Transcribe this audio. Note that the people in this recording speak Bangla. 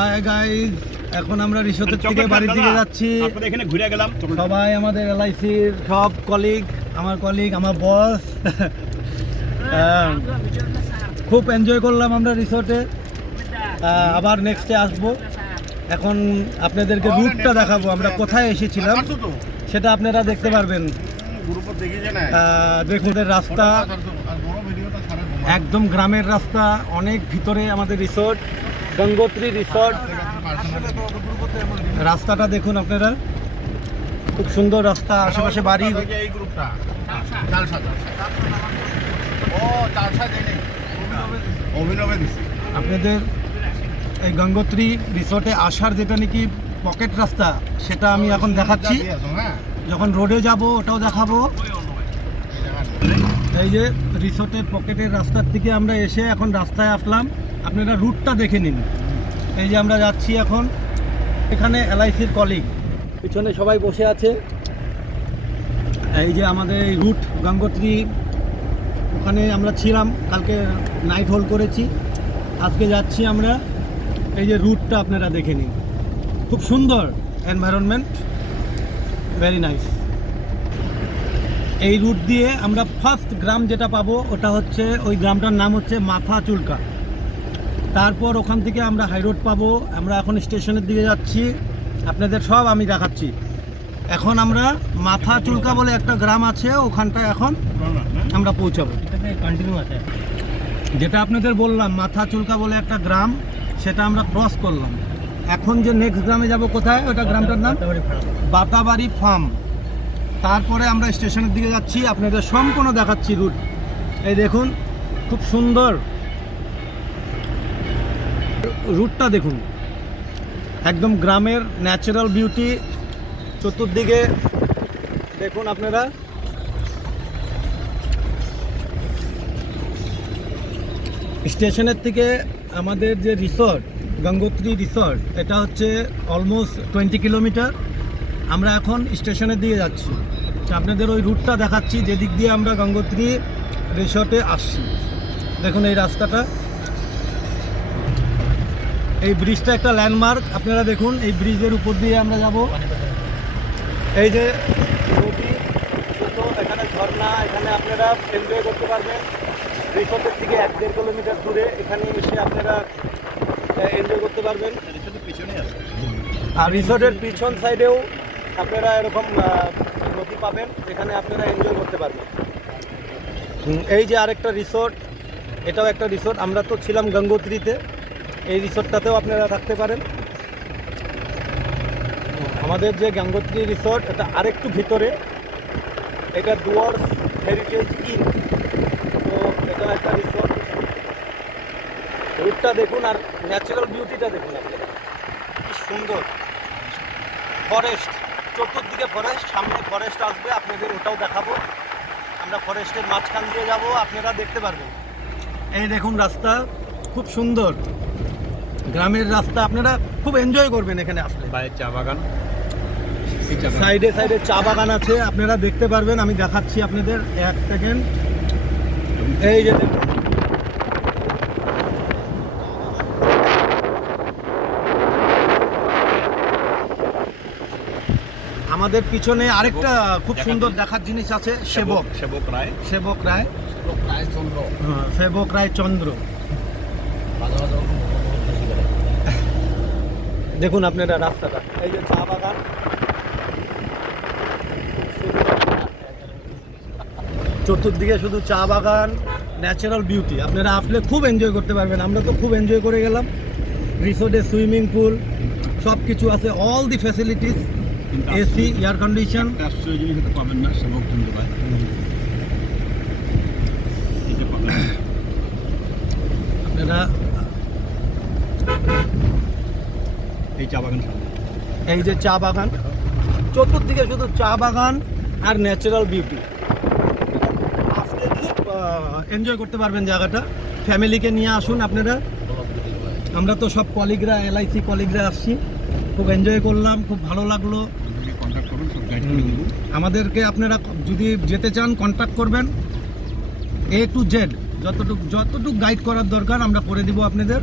হাই গাইস, এখন আমরা রিসোর্টের থেকে বাড়ির দিকে যাচ্ছি। এখানে ঘুরে গেলাম সবাই আমাদের এলআইসির সব কলিগ, আমার বস। খুব এনজয় করলাম আমরা রিসোর্টে। আবার নেক্সটে আসবো। এখন আপনাদেরকে রুটটা দেখাবো, আমরা কোথায় এসেছিলাম সেটা আপনারা দেখতে পারবেন। দেখুন রাস্তা একদম গ্রামের রাস্তা, অনেক ভিতরে আমাদের রিসোর্ট, গঙ্গোত্রী রিসোর্ট। রাস্তাটা দেখুন আপনারা, খুব সুন্দর রাস্তা, আশেপাশে বাড়ি। আপনাদের এই গঙ্গোত্রী রিসোর্টে আসার যেটা নাকি পকেট রাস্তা, সেটা আমি এখন দেখাচ্ছি। যখন রোডে যাব ওটাও দেখাবো। এই যে রিসোর্টের পকেটের রাস্তার থেকে আমরা এসে এখন রাস্তায় আসলাম, আপনারা রুটটা দেখে নিন। এই যে আমরা যাচ্ছি এখন, এখানে এলআইসির কলিগ পিছনে সবাই বসে আছে। এই যে আমাদের এই রুট গঙ্গোত্রী, ওখানে আমরা ছিলাম, কালকে নাইট হোল্ড করেছি, আজকে যাচ্ছি আমরা। এই যে রুটটা আপনারা দেখে নিন, খুব সুন্দর এনভায়রনমেন্ট, ভেরি নাইস। এই রুট দিয়ে আমরা ফার্স্ট গ্রাম যেটা পাবো ওটা হচ্ছে, ওই গ্রামটার নাম হচ্ছে মাথা চুলকা। তারপর ওখান থেকে আমরা হাই রোড পাবো। আমরা এখন স্টেশনের দিকে যাচ্ছি, আপনাদের সব আমি দেখাচ্ছি। এখন আমরা মাথা চুলকা বলে একটা গ্রাম আছে, ওখানটায় এখন আমরা পৌঁছাবো। যেটা আপনাদের বললাম মাথা চুলকা বলে একটা গ্রাম, সেটা আমরা ক্রস করলাম। এখন যে নেক্সট গ্রামে যাব কোথায়, ওটা গ্রামটার নাম বাতাবাড়ি ফার্ম। তারপরে আমরা স্টেশনের দিকে যাচ্ছি, আপনাদের সম্পূর্ণ দেখাচ্ছি রুট। এই দেখুন খুব সুন্দর রুটটা দেখুন, একদম গ্রামের ন্যাচারাল বিউটি চতুর্দিকে দেখুন আপনারা। স্টেশনের থেকে আমাদের যে রিসর্ট গঙ্গোত্রী রিসর্ট, এটা হচ্ছে অলমোস্ট 20 কিলোমিটার। আমরা এখন স্টেশনের দিকে যাচ্ছি, আপনাদের ওই রুটটা দেখাচ্ছি যেদিক দিয়ে আমরা গঙ্গোত্রী রিসর্টে আসছি। দেখুন এই রাস্তাটা, এই ব্রিজটা একটা ল্যান্ডমার্ক, আপনারা দেখুন এই ব্রিজের উপর দিয়ে আমরা যাব। এই যে নদী, এখানে ঝর্ণা, এখানে আপনারা এনজয় করতে পারবেন। রিসোর্টের থেকে 1-1.5 কিলোমিটার দূরে, এখানে এসে আপনারা এনজয় করতে পারবেন। আর রিসোর্টের পিছন সাইডেও আপনারা এরকম নদী পাবেন, এখানে আপনারা এনজয় করতে পারবেন। এই যে আরেকটা রিসোর্ট, এটাও একটা রিসোর্ট। আমরা তো ছিলাম গঙ্গোত্রীতে, এই রিসোর্টটাতেও আপনারা থাকতে পারেন। আমাদের যে গঙ্গোত্রী রিসোর্ট, এটা আরেকটু ভিতরে, এটা ডুয়ার্স হেরিটেজ ইন, তো এটা একটা রিসোর্ট। রুটটা দেখুন আর ন্যাচারাল বিউটিটা দেখুন আপনারা, কি সুন্দর। ফরেস্ট, চতুর্দিকে ফরেস্ট, সামনে ফরেস্ট আসবে, আপনাদের ওটাও দেখাবো। আমরা ফরেস্টের মাঝখান দিয়ে যাব, আপনারা দেখতে পারবেন। এই দেখুন রাস্তা, খুব সুন্দর গ্রামের রাস্তা, আপনারা খুব এনজয় করবেন এখানে আসলে। বাইরে চা বাগান, সাইডে সাইডে চা বাগান আছে, আপনারা দেখতে পারবেন। আমি দেখাচ্ছি আপনাদের, 1 সেকেন্ড। এই যে দেখুন, আমাদের পিছনে আরেকটা খুব সুন্দর দেখার জিনিস আছে, সেবক রায় চন্দ্র। দেখুন আপনারা রাস্তাটা, এই যে চা বাগান, চতুর্দিকে শুধু চা বাগান, ন্যাচারাল বিউটি। আপনারা আসলে খুব এনজয় করতে পারবেন। আমরা তো খুব এনজয় করে গেলাম। রিসোর্টে সুইমিং পুল সব কিছু আছে, all the facilities, AC, air condition. পাবেন না সেবক চন্দ্র ভাই, আপনারা এই চা বাগান সামনে, এই যে চা বাগান, চতুর্দিকে শুধু চা বাগান আর ন্যাচারাল বিউটি। আপনি খুব এনজয় করতে পারবেন জায়গাটা। ফ্যামিলিকে নিয়ে আসুন আপনারা। আমরা তো সব কলিগরা, এলআইসি কলিগরা আসছি, খুব এনজয় করলাম, খুব ভালো লাগলো। আমাদেরকে আপনারা যদি যেতে চান কন্ট্যাক্ট করবেন, A to Z যতটুকু গাইড করার দরকার আমরা করে দিব আপনাদের।